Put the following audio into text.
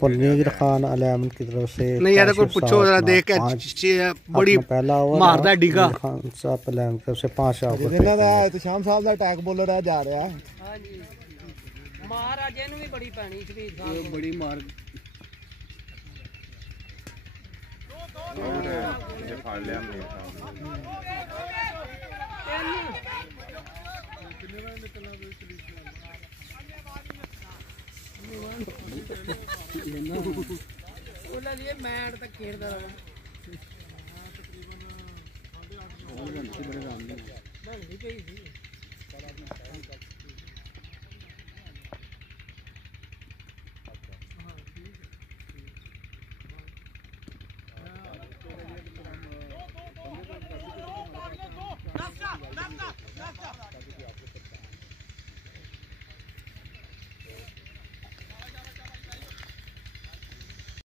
पुनीर खान 11 की तरफ से नहीं यार कोई पूछो जरा देख के बड़ी पहला ओवर मारदा डिगा खान साहब 11 की तरफ से 5 आउट ਇਹਨਾਂ ਦਾ ਇਤਸ਼ਾਮ ਸਾਹਿਬ ਦਾ ਅਟੈਕ ਬੋਲਰ ਆ ਜਾ ਰਿਹਾ। ਹਾਂਜੀ ਮਹਾਰਾਜੇ ਨੂੰ ਵੀ ਬੜੀ ਪੈਣੀ ਸ਼ਬੀਰ ਸਾਹਿਬ बड़ी मार ये फाड़ लिया हमने ਉਹਨਾਂ ਲਈ ਮੈਟ ਤੱਕ ਖੇਡਦਾ ਰਹਾ ਬਣਦੀ ਪਈ ਸੀ